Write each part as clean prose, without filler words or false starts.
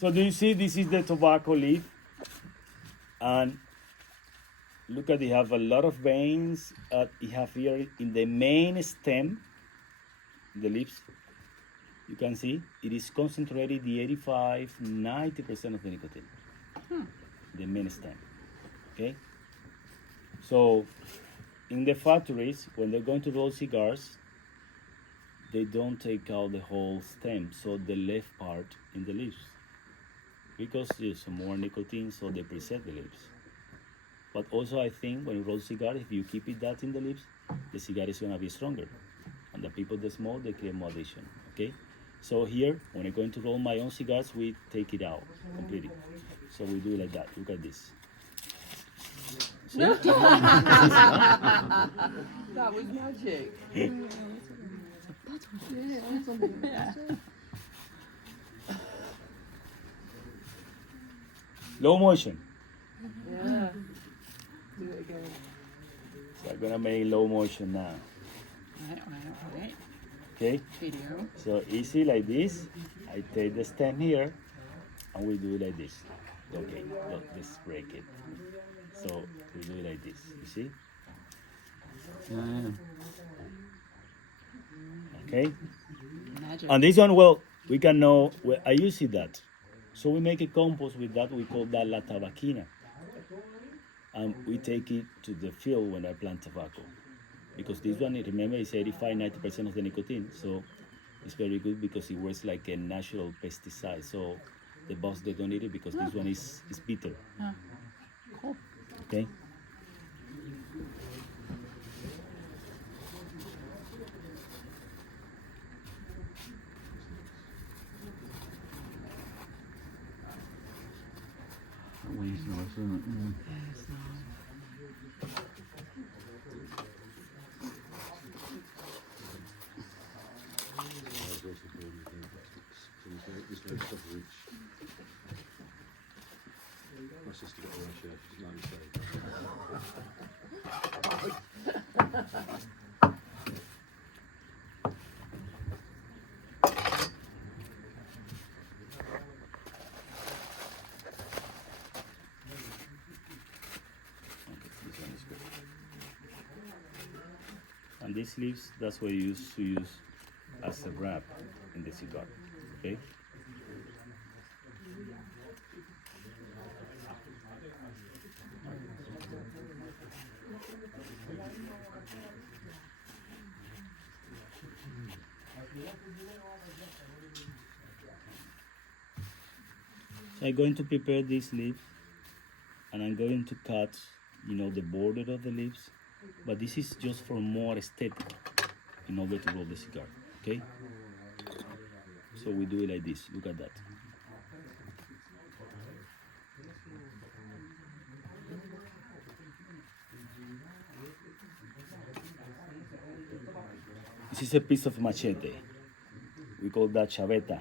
So do you see this is the tobacco leaf? And look at, it have a lot of veins. It have here in the main stem, the leaves, you can see it is concentrated the 85-90% of the nicotine. The main stem. Okay? So in the factories, when they're going to roll cigars, they don't take out the whole stem, so the left part in the leaves, because there's more nicotine, so they preserve the leaves. But also I think when you roll cigar, if you keep it that in the leaves, the cigar is gonna be stronger. And the people that smoke, they create more addiction, okay? So here, when I'm going to roll my own cigars, we take it out completely. So we do it like that, look at this. See? That was magic. Low motion. Yeah. Do it again. So I'm gonna make low motion now. Right. Okay? Video. So easy like this. I take the stem here and we do it like this. Okay, look, let's break it. So we do it like this, you see? Okay? Magic. And this one, well, we can know, well, I use it that. So we make a compost with that, we call that la tabaquina. And we take it to the field when I plant tobacco. Because this one, remember, is 85-90% of the nicotine. So it's very good because it works like a natural pesticide. So the bugs, they don't eat it because this one is bitter. Cool. Okay? My sister got a rash here, she's 97. And these leaves, that's what you used to use as a wrap in the cigar. Okay? So I'm going to prepare these leaves and I'm going to cut, the border of the leaves, but this is just for more aesthetic in order to roll the cigar, okay? So we do it like this, look at that. This is a piece of machete. We call that chaveta.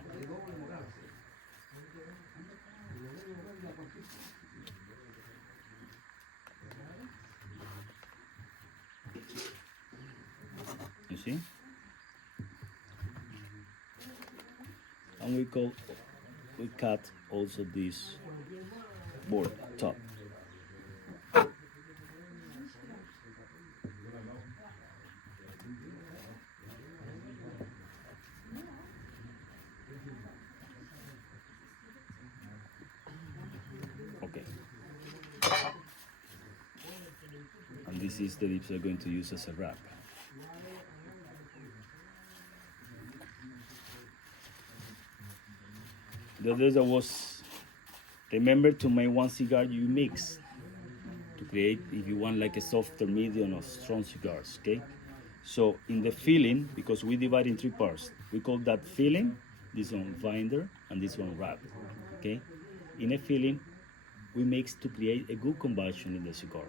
You see? And we cut also this board top. Okay. And this is the leaves we're going to use as a wrap. The other was, remember to make one cigar you mix to create, if you want like a softer, medium or strong cigars, okay? So in the filling, because we divide in three parts, we call that filling, this one binder, and this one wrap, okay? In a filling, we mix to create a good combustion in the cigar,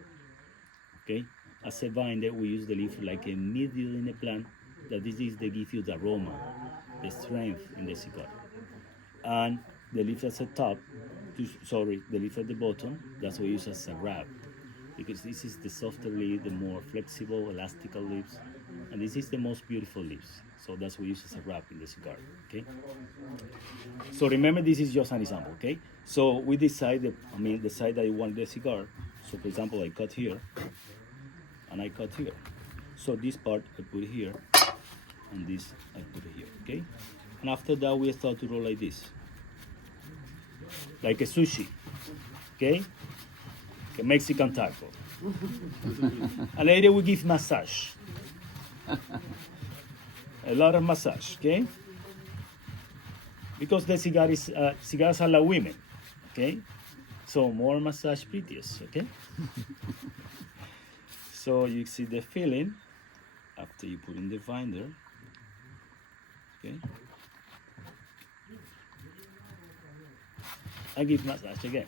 okay? As a binder, we use the leaf like a medium in a plant, that this is they give you the aroma, the strength in the cigar. And the leaf at the top, the leaf at the bottom, that's what we use as a wrap. Because this is the softer leaf, the more flexible, elastical leaves. And this is the most beautiful leaves. So that's what we use as a wrap in the cigar. Okay. So remember, this is just an example. Okay. So we decide the side that I want the cigar. So for example, I cut here, and I cut here. So this part I put here, and this I put here. Okay. And after that, we start to roll like this, like a sushi. Okay. A Mexican taco. And later we give massage. A lot of massage, okay? Because the cigars are like women, okay? So more massage, prettiest, okay? So you see the feeling after you put in the binder, okay? I give massage again.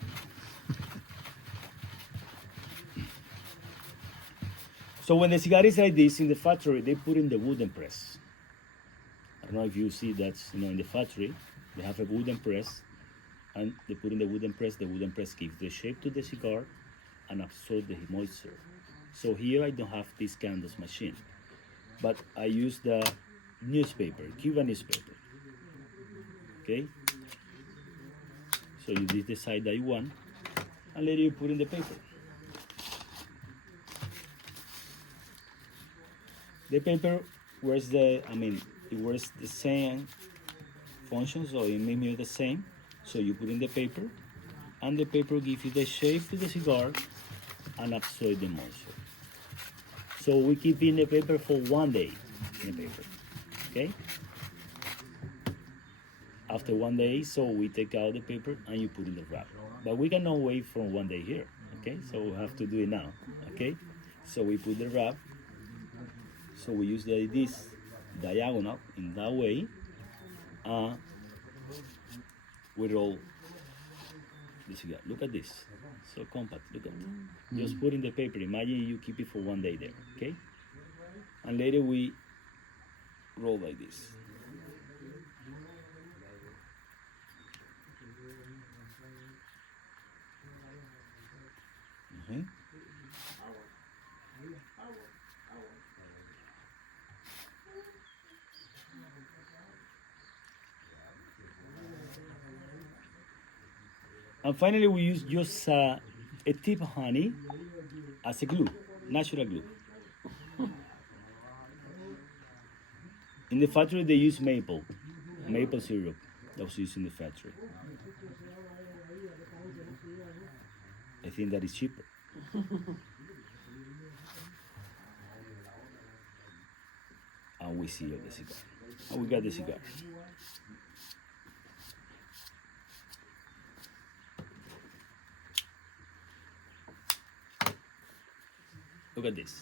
So when the cigar is like this in the factory, they put in the wooden press. I don't know if you see that, in the factory, they have a wooden press, and they put in the wooden press. The wooden press gives the shape to the cigar and absorb the moisture. So here I don't have this kind of machine, but I use the newspaper, Cuban newspaper. Okay? So you decide that you want, and later you put in the paper. The paper wears it wears the same function, so it may be the same. So you put in the paper, and the paper gives you the shape to the cigar and absorb the moisture. So we keep in the paper for 1 day in the paper, okay? After 1 day, so we take out the paper and you put in the wrap. But we cannot wait for 1 day here, okay? So we have to do it now, okay? So we put the wrap. So we use this diagonal in that way. We roll the cigar. Look at this. So compact. Look at it. Just put in the paper. Imagine you keep it for 1 day there. Okay? And later we roll like this. Okay? And finally, we use just a tip of honey as a glue, natural glue. In the factory, they use maple syrup that was used in the factory. I think that is cheaper. And we seal the cigar. And we got the cigar. Look at this.